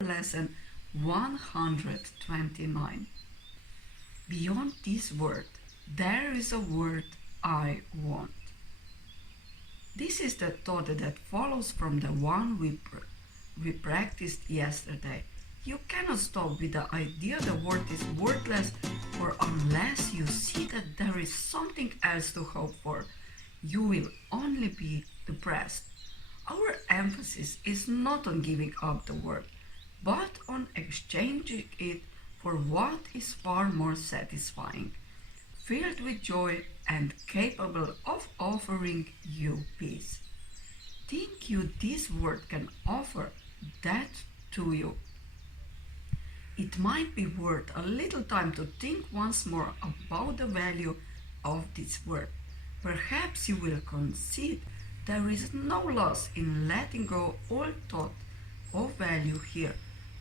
Lesson 129. Beyond this word, there is a word I want. This is the thought that follows from the one we practiced yesterday. You cannot stop with the idea the word is worthless, for unless you see that there is something else to hope for, you will only be depressed. Our emphasis is not on giving up the word, but on exchanging it for what is far more satisfying, filled with joy and capable of offering you peace. Think you this word can offer that to you? It might be worth a little time to think once more about the value of this word. Perhaps you will concede there is no loss in letting go all thought of value here.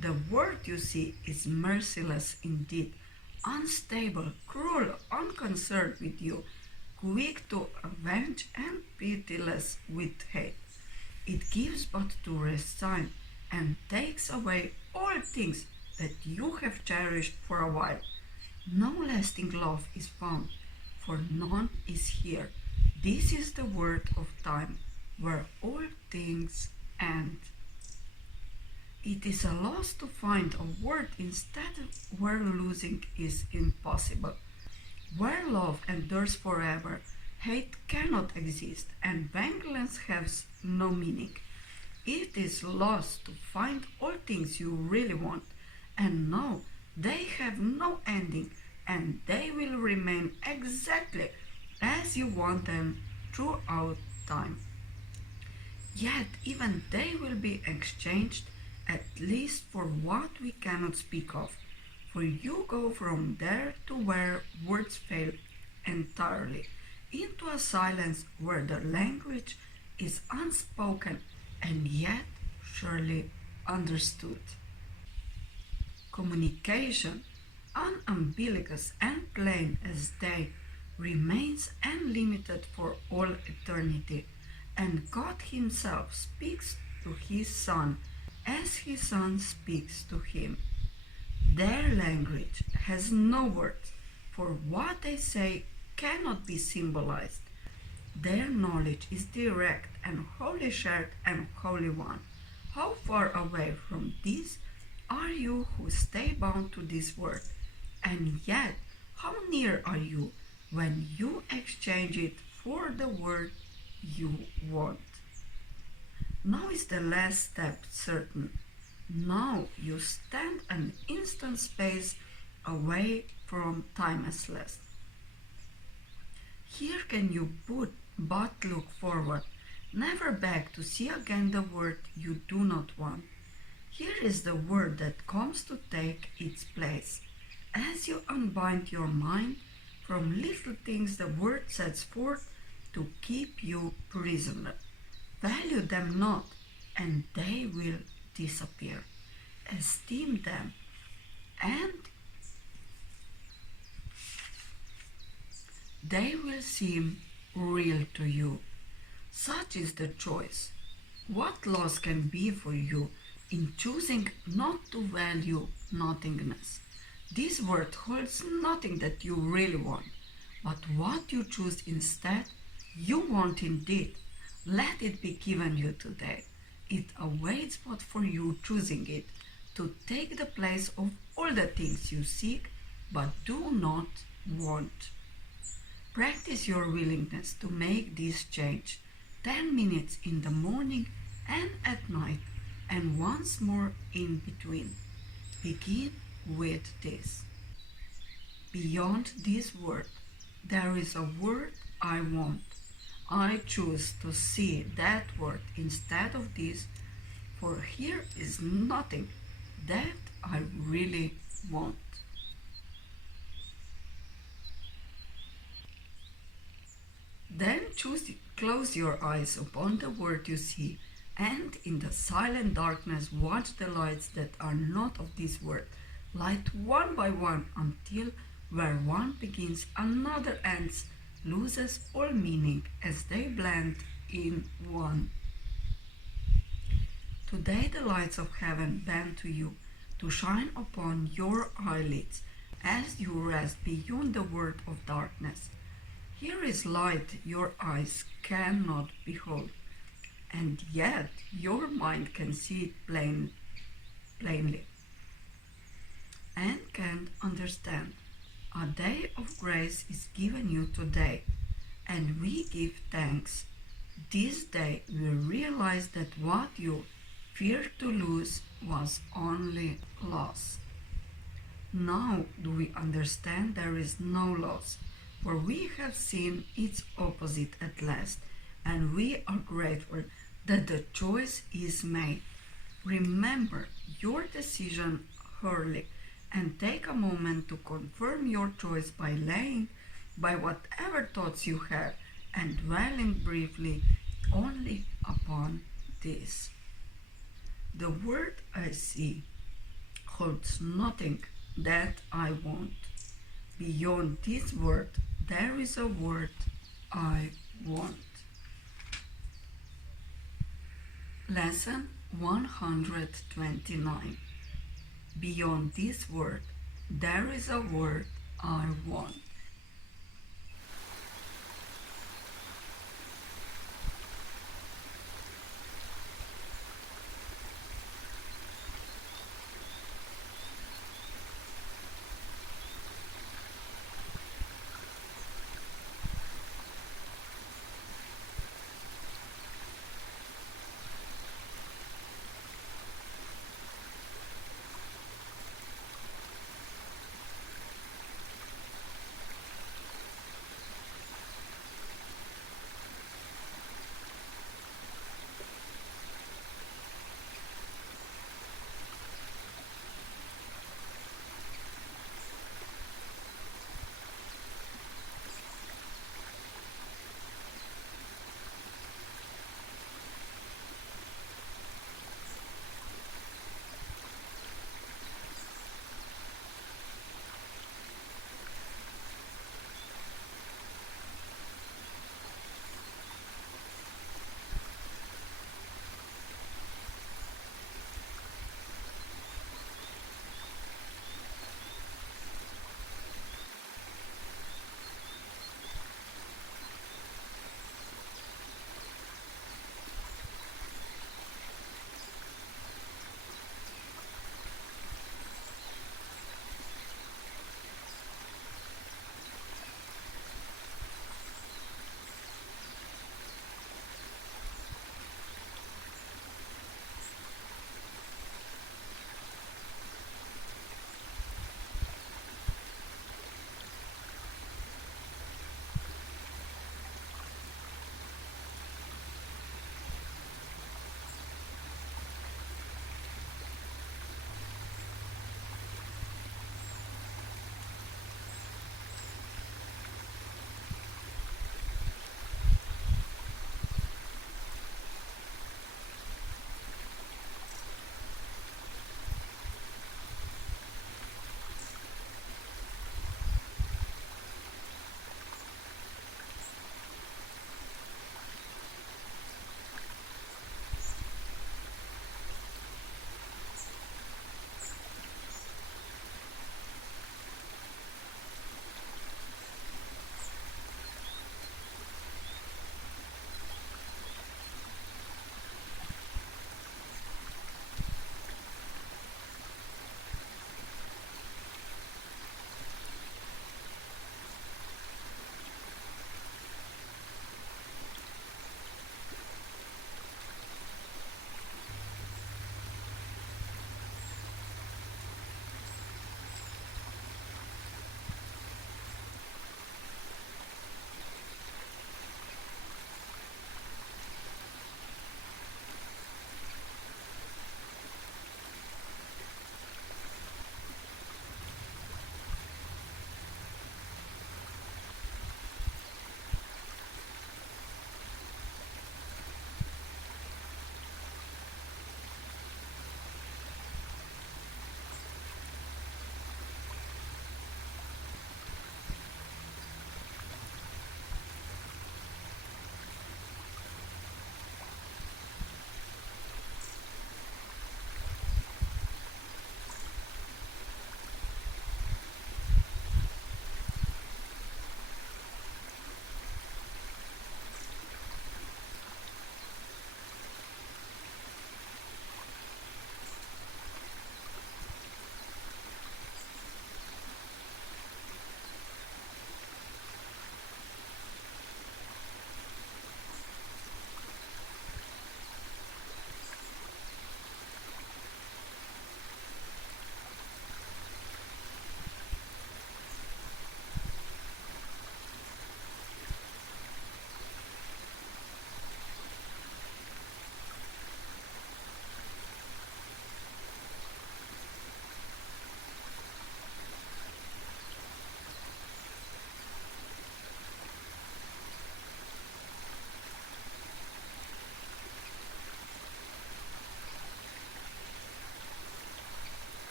The word you see is merciless indeed, unstable, cruel, unconcerned with you, quick to avenge and pitiless with hate. It gives but to resign and takes away all things that you have cherished for a while. No lasting love is found, for none is here. This is the word of time, where all things end. It is a loss to find a word instead where losing is impossible. Where love endures forever, hate cannot exist, and vengeance has no meaning. It is loss to find all things you really want, and know they have no ending, and they will remain exactly as you want them throughout time. Yet even they will be exchanged, at least for what we cannot speak of, for you go from there to where words fail entirely, into a silence where the language is unspoken and yet surely understood. Communication, unambiguous and plain as day, remains unlimited for all eternity, and God Himself speaks to His Son as His Son speaks to Him. Their language has no words, for what they say cannot be symbolized. Their knowledge is direct and wholly shared and wholly one. How far away from this are you who stay bound to this word? And yet, how near are you when you exchange it for the word you want? Now is the last step certain. Now you stand an instant space away from timelessness. Here can you but look forward, never back to see again the word you do not want. Here is the word that comes to take its place. As you unbind your mind from little things, the word sets forth to keep you prisoner. Value them not, and they will disappear. Esteem them, and they will seem real to you. Such is the choice. What loss can be for you in choosing not to value nothingness? This word holds nothing that you really want, but what you choose instead, you want indeed. Let it be given you today. It awaits but for you choosing it, to take the place of all the things you seek but do not want. Practice your willingness to make this change 10 minutes in the morning and at night, and once more in between. Begin with this. Beyond this word, there is a word I want. I choose to see that word instead of this, for here is nothing that I really want. Then close your eyes upon the word you see, and in the silent darkness watch the lights that are not of this world, light one by one until where one begins another ends, loses all meaning as they blend in one. Today the lights of heaven bend to you to shine upon your eyelids as you rest beyond the world of darkness. Here is light your eyes cannot behold, and yet your mind can see it plainly and can understand. A day of grace is given you today, and we give thanks. This day we realize that what you feared to lose was only loss. Now do we understand there is no loss, for we have seen its opposite at last, and we are grateful that the choice is made. Remember your decision early and take a moment to confirm your choice by laying by whatever thoughts you have and dwelling briefly only upon this. The word I see holds nothing that I want. Beyond this word, there is a word I want. Lesson 129. Beyond this word, there is a word I want.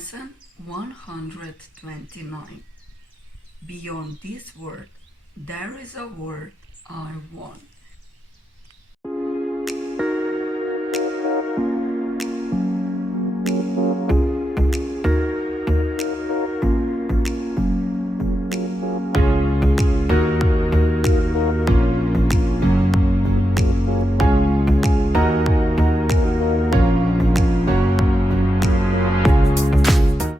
Lesson 129. Beyond this word, there is a word I want.